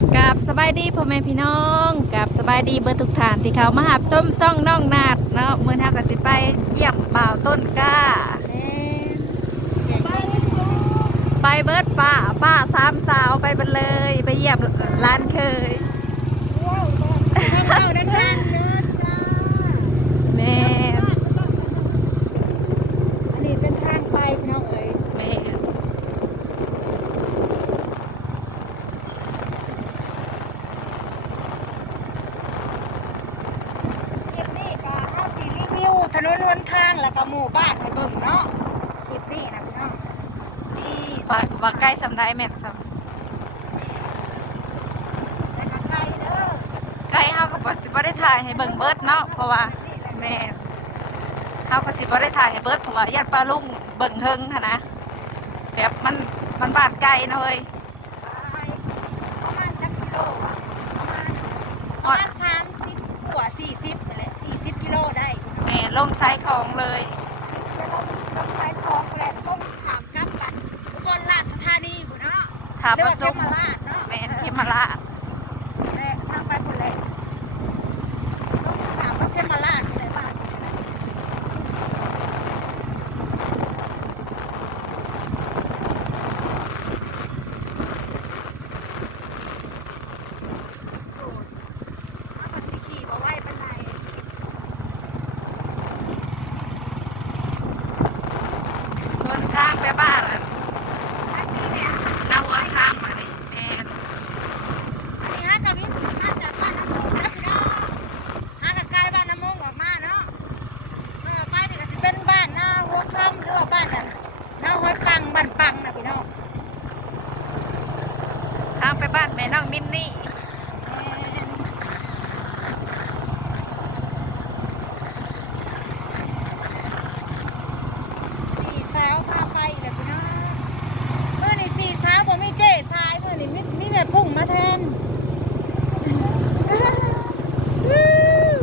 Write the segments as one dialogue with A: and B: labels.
A: กับสบายดีพ่อแม่พี่น้องกับสบายดีเบอร์ทุกฐานที่เขามาหับส้มซ่องน้องนาดเนาะเมื่อเท่ากับสิไปเยี่ยมบ่าวต้นกล้าไปเบิร์ดป้าป้าสามสาวไปเบดเลย ไปเยี่ยมร้านเคย
B: เข้าด้านล่างเนินจ้า
A: แม่
B: อันนี้เป็นทางไปพี่น้องเอ๋ย
A: แม่
B: คลิปนี้ก็เอาสีรีวิวถนนหนทางแล้วก็หมู่บ้านให้เบิ่งเนาะคลิปนี้นะพี่น้องนี่
A: ว่าว่าใกล้สำได้แม่นส
B: แต่ก็ไกลเด้อำ
A: ใกล้เฮากับสิบ่ได้ถ่ายให้เบิ่งเบิร์ดเนาะเพราะว่าแม่เฮาก็สิบ่ได้ถ่ายให้เบิร์ดเพราะว่าญาติป้าลุงเบิ่งเฮิงค่ะนะแบบมันมันบาดไกลนะเว้ย
B: ไปประมาณจักกิโลอะประมาณประมาณสามสิบกว่าสี่สิบนั่นแหละสี่สิบกิโลได้
A: แม่ ลงไซส์ของเลย
B: แล้วก็ต้องใช้ทองแหลมต้มขามกับกันอุบลราชธานีพุ่นเนาะ
A: ถาม
B: เรือ
A: ว่า
B: เข
A: ส้ม
B: มราชเนาะ
A: แม่เทมาราช
B: และทางไปพุ่นแหละต้องถามว่าเขมราชที่ไหนบ้าง ถ้ามันสิขี่บ่ไหวปานใด
A: บนทางไปบ้านอะหน้าหัวทางมาดิแม่
B: อันนี้ฮะจะวิ่งน่าจะบ้านน้ำมงนะพี่น้องฮะกับใกล้บ้านน้ำมงออกมาเนาะเออไปนี่ก็สิเป็นบ้านหน้าหัวค่ำหรือว่าบ้านนั่นหน้าห้อยปังบ้านปังนะพี่น้อง
A: ทางไปบ้านแม่น้องมินนี่
B: สี่สาวพาไปแหละพี่น้องเมื่อนี่สี่สาวผมมีเจ๊สายเมื่อนี่มีมีแบบพุ่งมาแทน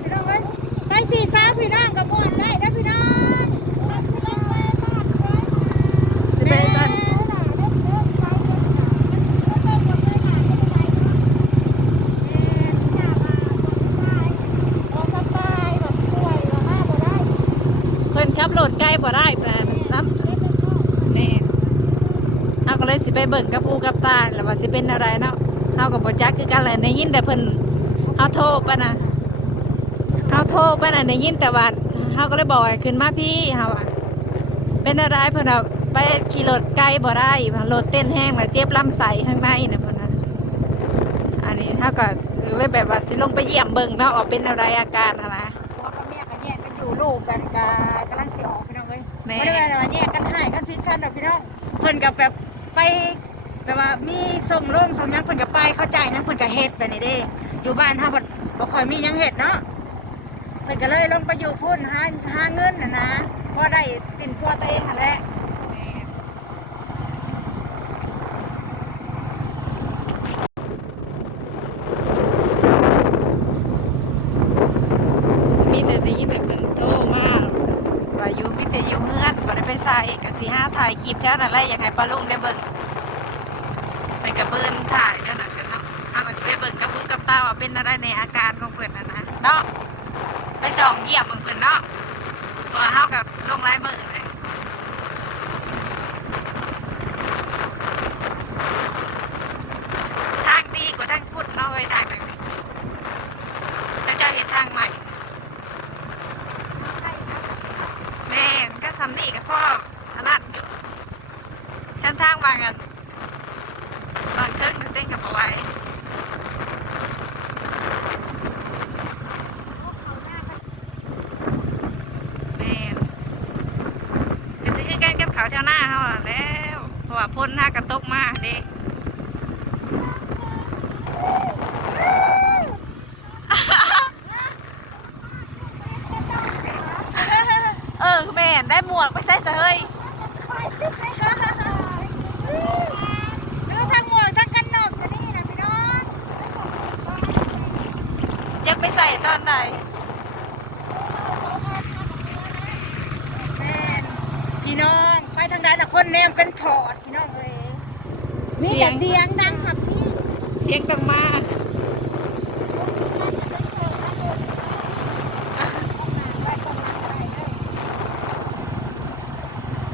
B: พี่น้องเอ้ยไปสี่สาวพี่น้องกับม่วนได้นะพี่น้อง
A: สิไปบ้านเพิ่นขับรถใกล้บ่ได้เพิ่นน้ำแน่เฮาก็ เลยสิไปเบิ่งกับปูกับตาแล้วว่าสิเป็นอะไรเนาะเฮาก็บ่จักคือกันแหละได้ยินแต่เพิ่นเฮาโทรไปนะเฮาโทรไปน่ะได้ยินแต่ว่าเฮาก็เลยบอกให้ขึ้นมาพี่เฮาอะเป็นอะไรเพิ่นว่าไปขี่รถไกลบ่ได้เพิ่นรถเต้นแห้งแล้วเจ็บลำไส้ข้างในน่ะเพิ่นน่ะอันนี้เฮาก็เลยแบบว่าสิลงไปเยี่ยมเบิ่งเนาะว่าเป็นอะไรอาการหั้นนะ
B: ผัวกับเมียกันแยกกันอยู่ลูกกันกกำลังสิออกพี่น้องเอ้ย
A: แม่
B: ไม่ได้ว่าแยกกันหายกันพิดกันดอกพี่น้องเพิ่นกับแบบ ไปแบบว่ามีส่งโรงส่งยังเพิ่นกับไปเข้าใจนะเพิ่นกับเฮ็ดแบบนี้เด้ อยู่บ้านถ้าบ่บ่ค่อยมีหยังเฮ็ดเนาะเพิ่นก็เลยลงไปอยู่พุ่นหาหาเงินน่ะนะพอได้ปิ่นพัวตัวเองนั่นแหละ
A: แต่ได้ยินแต่เพิ่นโทรมาว่าอยู่มีแต่อยู่เฮือนบ่ได้ไปใส่ก็สิหาถ่ายคลิปแถ บิ่งไปกับเบิ่นถ่ายกันน่ะกันเนาะเอาก็สิไปเบิ่งกับมือกับตาว่าเป็นอะไรในอาการของเพิ่นน่ะนะเนาะไปส่องเยี่ยมเบิ่งเพิ่นเนาะเพราะว่าเฮากับลงหลายมือเลยทางดีกว่าทางพุทธเราเลยทางนั้นแล้วจะเห็นทางใหม่ แม่นก็ซ้ำนี่กับพ่อถนัดอยู่ชั้นทางบางอันบางเทิงก็เต้นกับเอาไว้แม่นก็จะคือกันกับ เขาวเท่าหน้าเขาแล้วเพราะว่าพ่นหน้ากระตกมาเด็ก เออแม่นได้หมวกไปใส่เสย
B: แล้วทางหมวกทางกันนอกจะนี่นะพี่น้อง
A: จะไปใส่ตอนไหน
B: แม่นพี่น้องไปทางใดแต่ค นแนมเป็นถอดพี่น้องเลยมีแต่เสียงดังครับพี่
A: เสีสียงต้องมา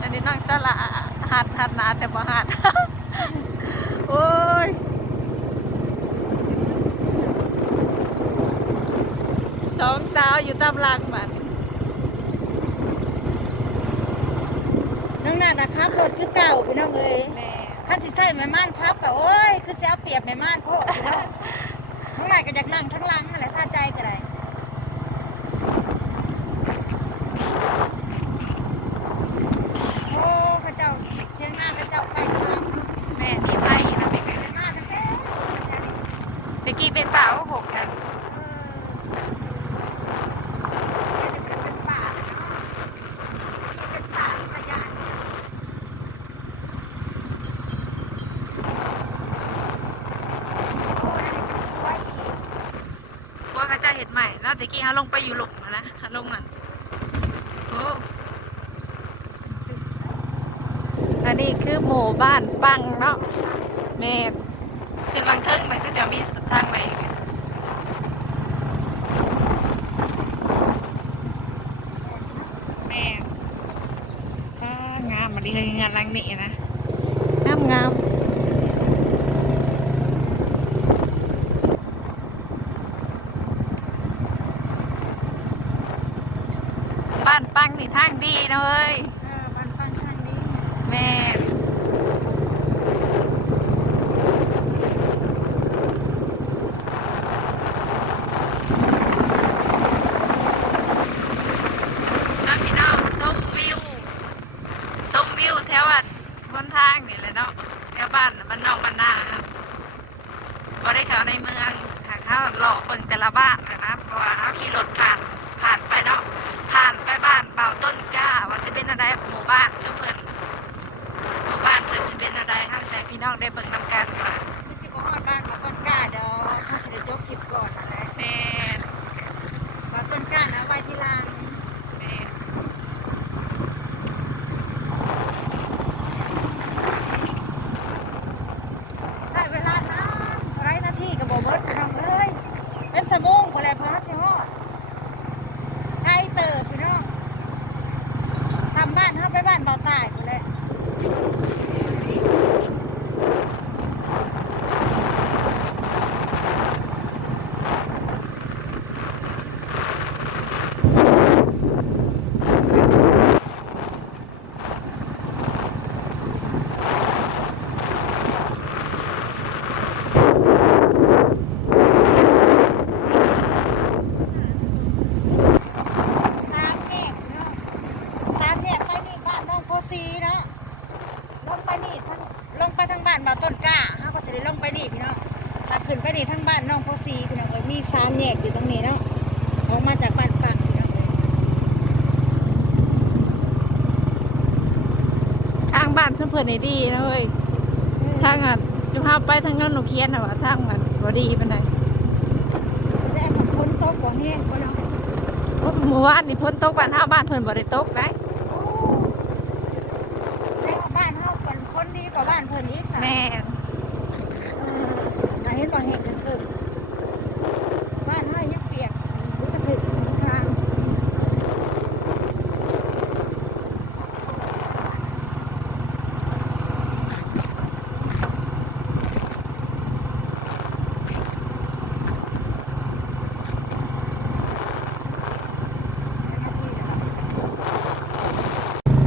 A: อันนี้น้องสละหัดหัดหนาแต่บ่หัดโอ้ยสองสาวอยู่ตามหลังบัด
B: น้ องนาตะครับรถคือเก่าพี่น้องเอ้ย
A: แม่
B: คันสิใส่แม่ม่านครับก็โอ้ยคือสิเอาเปรียบแม่ม่านโพดพี่น้องน้องนายก็อยากนั่งทั้งหลังนั่นแหละซาใจก็ได้โอ้พระเจ้าเชียงหน้าพระเจ้าไปอยู่หลัง
A: แม่นี่ไปนะเป็นไง
B: แม่ม่านนั่นแหละ
A: ตะกี้เป็นเปล่าหกกัน
B: เป็นป่าเป็นป่าขยะ
A: ว่าเขาจะเห็ นใหม่แล้วตะกี้เขาลงไปอยู่หลุมแล้วนะเขาลงนั่นโอ้อันนี้คือหมู่บ้านปังเนาะแม่ซึ่งลังเทิงมันก็จะมีทางไปแม่ก็งามมาดีเลยงานหลังนี้นะงามงาม บ้านปังนี่ทาง ดีนะเว้ย
B: เออบ้านปังทางนี้
A: แม่น้องพี่น้องส้มวิวส้มวิวแถวอันบนทางนี่แหละเนาะแถวบ้านน่ะบ้านนอกบ้านนาครับก็ได้เข้าในเมืองหาข้าวหลอกเบิ่งแต่ละบ้านนะครับเพราะว่าเขาขี่รถผ่านผ่านไปเนาะผ่านไปบ้านเป่าต้นกล้าว่าสิเป็นอะไรหมู่บ้านชุมเพิ่น หมู่บ้านเพิ่นสิเป็นอะไรให้ใส่พี่น้องได้เบิ่งนำกันว่า
B: ไม่ใช่ว่าบ้านมาต้นกล้าดอกถ้าสิได้จบคลิปก่อนนะ
A: แม่น
B: ว่าต้นกล้านะไว้ที่ลาน
A: แม่น
B: ใช้เวลานานไรนาทีกับโบเบิร์ตพี่น้องเอ้ยเป็นสมงพอแล้วพอสิฮอดไทยเติบพี่น้องทำบ้านเข้าไปบ้านเบาตายพอแล้ว สามแยกเนาะสามแยกไปนี่บ้านน้องโพสีเนาะลงไปนี่ทั้งลงไปทางบ้านบ่าวต้นกล้าเฮาก็จะได้ลงไปนี่พี่น้องถ้าขึ้นไปนี่ทั้งบ้านน้องโพสีพี่น้องเอ้ยมีสามแยกอยู่ตรงนี้เนาะออกมาจากบ้านปักพี่น้องเอ้ย
A: ทางบ้านชุมเพิ่นนี่ดีนะเว้ยทางอะจุภาพไป ทางนั้นหนูเคียนน่ะว่าทางมันบ่ดีปานใด
B: แต่ผมคนโตกว่าแห้งก็เนาะ
A: เพราะเมื่อวานนี่ฝนตกบ้านเฮาบ้านเพิ่นบ่ได้ตกได้
B: โอ้แต่ว่าบ้านเฮาเป็นคนดีกว่าบ้านเพิ่นอีกสาม
A: แม่น
B: เออเห็นบ่แห้งกันเกิดบ้านเฮายังเปียกรู้จะถึงทาง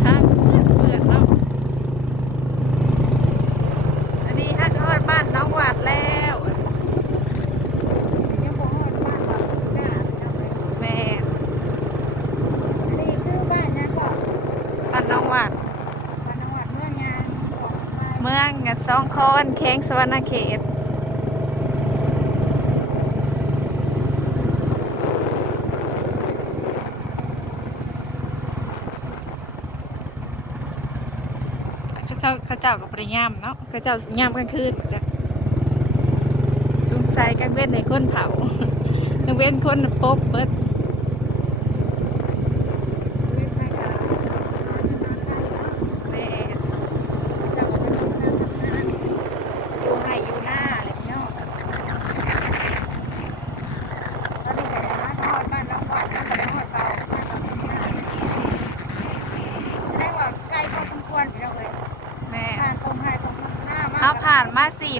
A: ทางเปื้อนเปื้อนเนาะอันนี้ฮะฮอดบ้านน้องหวาดแล้ว
B: ยังบ่ฮอดบ้านบ่าวต้นกล้าเอาไป
A: แม่น
B: อันนี้คือบ้านนะก่อน
A: บ้านน้องหวาด
B: บ้านจังหวัดเมืองงานของไป
A: เมืองกั สองคอนแข้งสวรรณเขตเขาเจ้าเขาเจ้าก็ปริยามเนาะเขาเจ้าย่ามกลางคืนจ้ะจุงใจกลางเว้นในคนเผากลางเว้นคนปบเบิด
B: เรียกไปกับ
A: แม่
B: เจ้าก็จะทำงานทำงานอยู่ไร่อยู่หน้าอะไรพี่น้อง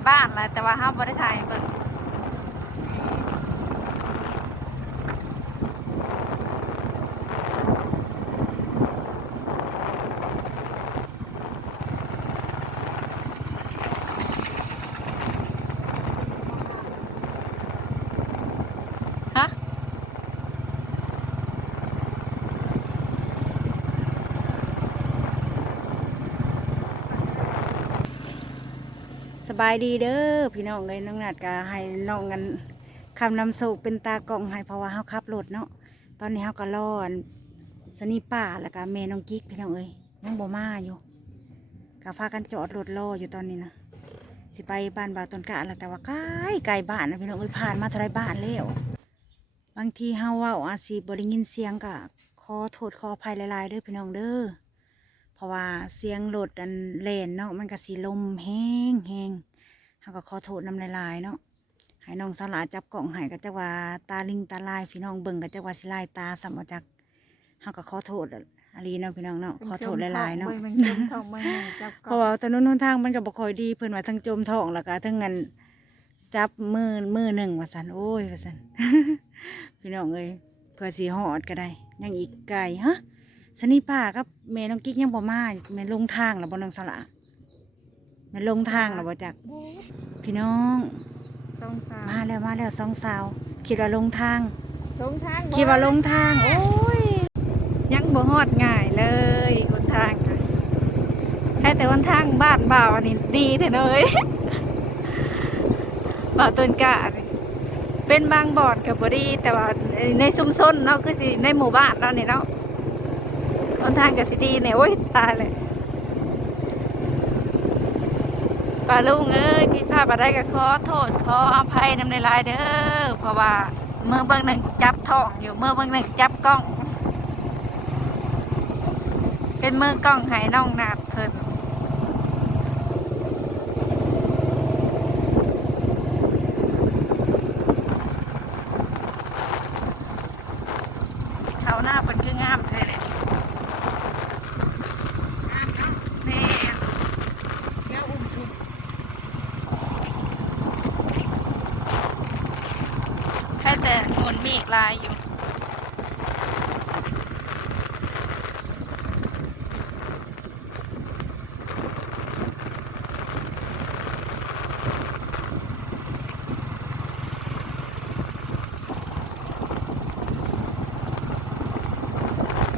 A: บ้านแหละแต่ว่าห้ามบ่ได้ถ่ายให้เบิ่งฮะ
B: ส บายดีเด้อพี่น้องเลยน้องนัดก็ให้น้องกันคำนำสุกเป็นตากล้องให้เพราะว่าเฮาขับรถเนาะตอนนี้เฮาก็รออันสนีป่าแล้วก็แม่น้องกิ๊กพี่น้องเอ้ยยังบ่มาอยู่ก็พากันจอดรถรออยู่ตอนนี้นะสิไปบ้านบ่าวตนกะแล้วแต่ว่าไกลไกลบ้านนะพี่น้องเอ้ยผ่านมาเท่าไรบ้านแล้วบางทีเฮาว้าอาจสิบ่ได้ยินเสียงก็ขอโทษขออภัยหลายๆเด้อพี่น้องเด้อเพราะว่าเสียงรถอันเลนเนาะมันก็สีลมแห้งแห้ง เขาก็ขอโทษนำลายๆเนาะให้น้องสลาจับกล่องให้ก็จะว่าตาลิงตาลายพี่น้องเบิ่งก็จะว่าสิลายตาสัมมาจักเขาก็ขอโทษอะลีเนาะพี่น้องเนาะขอโทษหลายๆเนาะ
A: บิ่งจมท้องเบิ่งจับ
B: เพ
A: ก่อ
B: ราะ
A: น
B: ว่าถนนหนทางมันก็บ่ค่อยดีเพิ่นว่าทั้งจมท้องแล้วก็ทั้งเงินจับมือมือหนึ่งว่าซั่นโอ้ยว่าซั่นพี่น้องเอ้ยเพื่อสิฮอดก็ได้ ยังอีกไกลฮะสนีป้ากับแม่น้องกิ๊กยังบ่มาแม่ลงทางแล้วบ่น้องสละ แม่ลงทางแล้วบ่จักพี่น้อง
A: สองสาม
B: มาแล้วมาแล้วสองสาวคิดว่าลงทาง
A: ลงทาง
B: คิดว่าลงทางโอ้ย
A: ยังบ่ฮอดง่ายเลยหนทางค่ะแค่แต่วันทางบ้านบ่าวอันนี้ดีแท้เลยบ่าวต้นกะนี่เป็นบางบ่อนกับบ่ดีแต่ว่าในชุมชนเนาะคือสิในหมู่บ้านเนาะนี่เนาะหนทางก็สิดีเนี่ยโอ้ยตายเลย ป้าลุงเอ้ยพี่ภาพอะได้ก็ขอโทษขออภัยนำในลายเด้อเพราะว่าเมื่อเบื้องหนึ่งจับท้องอยู่เมื่อเบื้องหนึ่งจับกล้อง เป็นมือกล้องหายน้องนาดเพิ่นเขาหน้าเพิ่นคืองามเท่เลยนี่
B: แล้วอุ้มทุก
A: แค่แต่ห มีอีกลายอยู่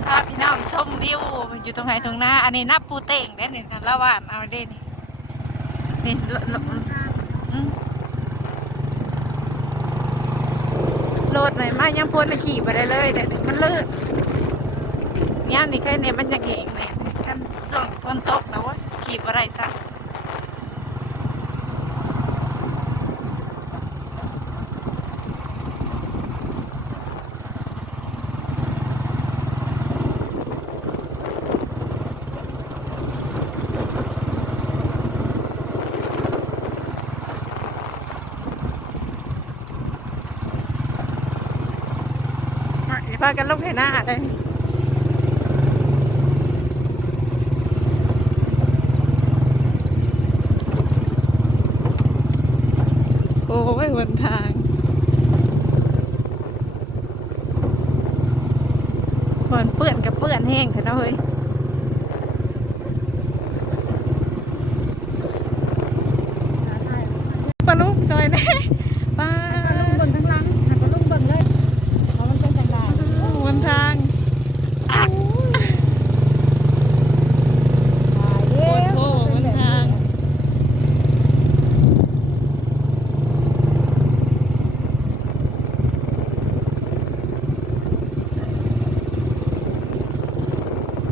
A: พาพี่น้องชมวิวอยู่ตรงไหนตรงหน้า อันนี้นับปูเต่งได้เนี่ยละหว่านเอาได้นี่นี่ลลอืม ถเลยมายังพ้นขี่ไปได้เลยแต่มันลื่นย่ยนี่แค่เนี่ยมันยังเก่งเนี่ยกันส่วนฝนตกนะเวะขี่ไปได้สั พากันลงให้หน้าเลยโอ้ยบนทางฝนเปื่อนกับเปื่อนแห้งเถอะนะเฮ้ย ปลาลูกซอยแน่ป้า
B: เบิ่งทั้งหลังหันก็ลงเบิ่งเลยเพราะมันเป็นจังได
A: บนทางอัก
B: ตายเด้
A: โอ้โหบนทาง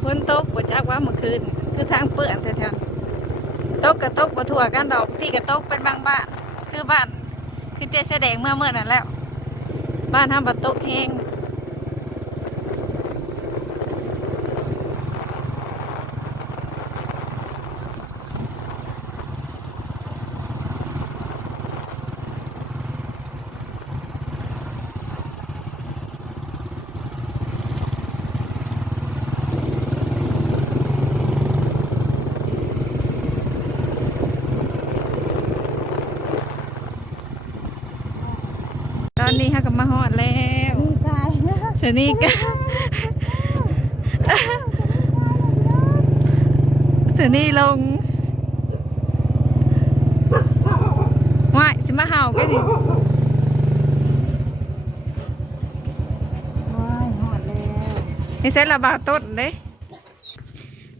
A: ฝนตกบ่จักว่าเมื่อ คืนคือทางเปื่อนแถวๆตกกระตกบ่ทั่วกันดอกที่กระตกเป็นบางบ้านคือบ้านคือเจ๊แสดงเมื่อเมื่อนั้นแล้ว บ้านทำบ่ตกแห้ง สนี่ก็สนี่ลงว่ายสิมาเห่ากันดิ
B: ว้ายหอดแล้ว
A: นี่เซ็ตระบาดต้นเด้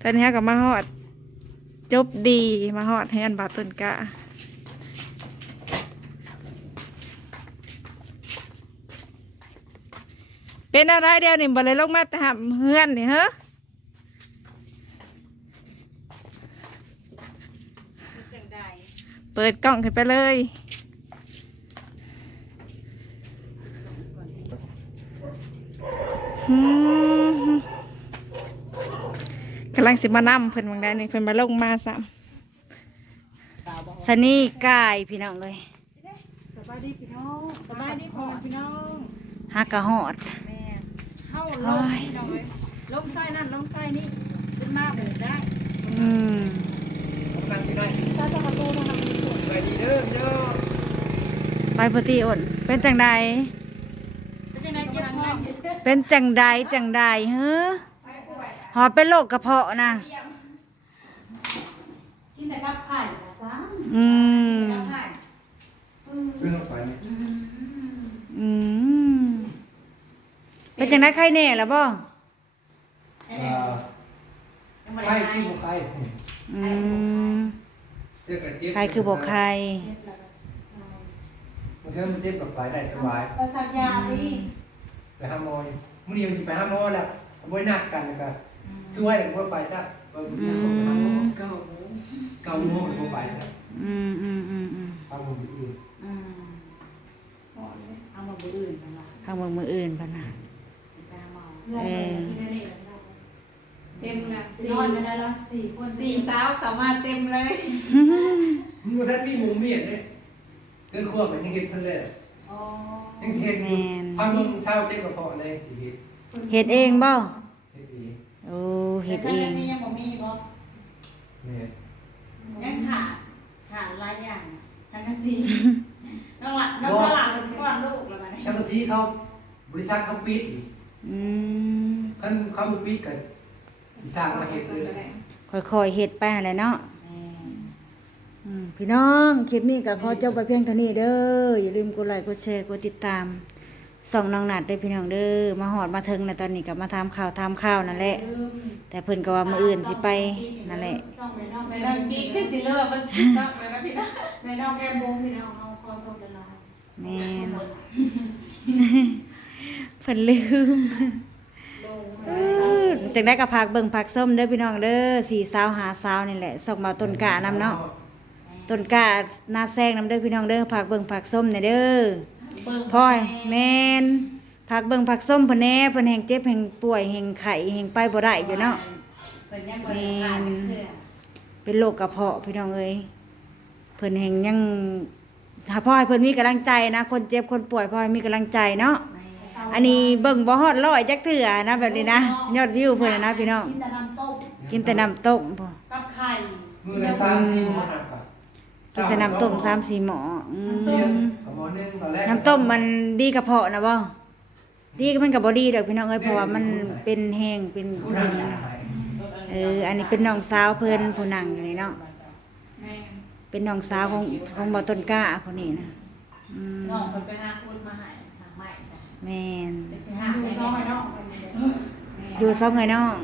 A: ตอนนี้ก็มาฮอด จบดีมาฮอดแฮนบาต้นกะ เป็นอะไรเดียวนี่บ่เลยลงมาทำเฮือนนี่เฮ้อ
B: จังใด
A: เปิดกล่องขึ้นไปเลยอืมกำลังสิมานำเพิ่นบางได้นี่เพิ่นมาลงมาซ้
B: สนี่กายพี่น้องเลย
C: สบายดีพี่น้องสบายดีพ่อพี่น้อง
B: ฮักกะหอด
C: แม่ เข้าลงพี่น้องเลยลงไส้นั่นลงไส้นี่ขึ้นมาเหมือนได้
B: อืม
D: นั่งที่ไหน
C: ถ้าจะมาโตมาทำเป็นส่วน
D: ไปดีเด้อเด้อ
B: ไปพอดีอ่อนเป็นจังใด
C: เป็นยังไงเก็บพ่อ
B: เป็นจังใดจังใดเฮ้อหอดเป็นโรคกระเพาะนะ
C: กินแต่กับไข่นะซ้
B: อืมำ
C: กับไข่
D: เรื่องไปนี่
B: อืม เป็นจังไดไข้แน่ล่ะบ่
D: อ่าไข้คือบ่ไข้
B: อืม
D: เจ็บกับเจ็บ
B: ไข้คือบ่ไข้
D: มันเท่ามันเจ็บกับไปได้สบาย
C: ประสักยาดี
D: ไปหาหมออยู่มื้อนี้สิไปหาหมอแล้วบ่ได้นัดกันแล้วก็ช่วยบ่ไปซะบ่มีคนไปหาหมอเก้าโมงเก้าโมงบ่ไปซะ
B: อืมอืมอืมอืม
D: ทางบ่มีอื่น
C: อืมเอามาบุอื่นมาละ
B: ทางเมืองมืออื่นพะนะ
C: ไป เอ
B: อ
A: เต็มนะ
C: สี่นอนม่ได้แล้วสี่คน
A: สี่สาวเขามาเต็มเลย
D: มึงบ่ทันมีหมูเมียดเด้เดินครัวไปยังเฮ็ดทันเลยังสิเฮ็ดอยู่พังมึงเช้าเจ็บกระเพาะเลยสิเฮ็ด
B: เฮ็ดเองบ่
D: เฮ็ดเอง
B: โอ้เฮ็ดเอ
C: งยังบ่มีบ่
D: แม่
C: ยังขาดขาดหลายอย่างสังกะสีน้องหลักน้องสลักกับสกอนลูกแล้วมาเนี่ย
D: แล้วก็สีเขาบริษัทเขาปิด
B: อืม
D: คันเขาบ่ปิดก็สิสร้างมาเฮ็ดเลย
B: ค่อยๆเฮ็ดไปหั่นแหละเนาะ อืมพี่น้องคลิปนี้ก็ขอจบไปเพียงเท่านี้เด้ออย่าลืมกดไลค์กดแชร์กดติดตามส่องน้องนัดเด้อพี่น้องเด้อมาหอดมาถึงในตอนนี้ก็มาทำข่าวทำข่าวนั่นแหละ แต่เพิ่นก็ว่ามื้ออื่นสิไปนั่นแหละ
C: ช่องแม่น้อง
A: ใน
C: แม่น้
A: ดั
C: อง
A: ง
C: กิ๊
A: กี้
C: ก
A: ขึ้นสิเลิกมันสิซักเลยนะพี่นะ
C: แม่น้องแก้มบุ้งพี่น้องเอาคอส่งกันละ
B: แม่น เพิ่นลืม
C: ลง
B: อื้อ จังได้ก็พักเบิ่งพักส้มเด้อพี่น้องเด้อสี่สาวหาสาวนี่แหละส่งมาต้นกะนำเนาะต้นกะนาแซงนำเด้อพี่น้องเด้อพักเบิ่งพักส้มนี่เด้อพ่อยแม่นพักเบิ่งพักส้มเพิ่นแน่เพิ่นแห่งเจ็บแห่งป่วยแห่งไข้แห่งไปบ่ได้อยู่เนาะ
C: เป็น
B: เป็นโรคกระเพาะพี่น้องเอ้ยเพิ่นแห่งยังถ้าพ่อให้เพิ่นมีกำลังใจนะ คนเจ็บคนป่วยพ่อให้มีกำลังใจเนาะ อันนี้เบิ่งบ่ฮอดร้อยจักเทื่อนะแบบนี้นะยอดวิวเพิ่นน่ะนะพี่น้อง
C: กินแต่น้ำต้ม
B: กินแต่น้ำต้มพอ
C: กับไข่
D: มือละสามสี่หม้อนักกะ
B: กินแต่น้ำต้มสามสี่หม้ออื
D: เรียน
B: ม
D: กับหม้อหนึงตอนแรก
B: น้ำต้มมันดีกระเพาะนะบ่ดีก็มันก็บ่ดีดอกพี่น้องเอ้ยเพราะว่ามันเป็นแห้งเป็น
D: ผู้
B: เพิ่
D: นั้น
B: น
D: น่ะ
B: นะเอออันนี้เป็นน้องสาวเพิ่นผู้นั่งอยู่นี่เนาะ
A: แม่
B: เป็นน้องสาวของของบ่ต้นกล้าคนนี้นะอืม
A: น้องเพิ่นไปหาคุณมาให้ทางใหม่จ้ะ
B: แม่น
A: ไปสิหา
C: ดู
A: ไป
C: ซ้อม
A: ให้
C: ไอ้น้
A: น้
C: อ
A: องง
C: ไปเลย
B: อยู่ซ้อมไงน้อง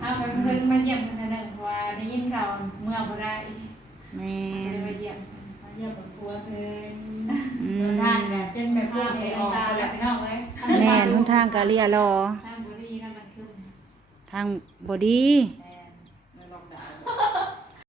A: เอาไปเพิ่งมาเยี่ยมเพิ่นนึงเพราะว่าได้ยินข่าวเมื่อบ่ได้
B: แม่
A: ก็
B: น
A: เลยมาเยี่ยม
C: มาเยี่ยมบนครัวเพิ่น
B: อื
C: เดิน
B: ม
C: ทางแบบเป็นแบบพวกเสียตาแบบพี่น้องเอ้ย
B: แม่นหนทางก็เรียรอ
A: ทางบุรีนั่นมันขึ้น
B: ทางบ่ดี
A: ท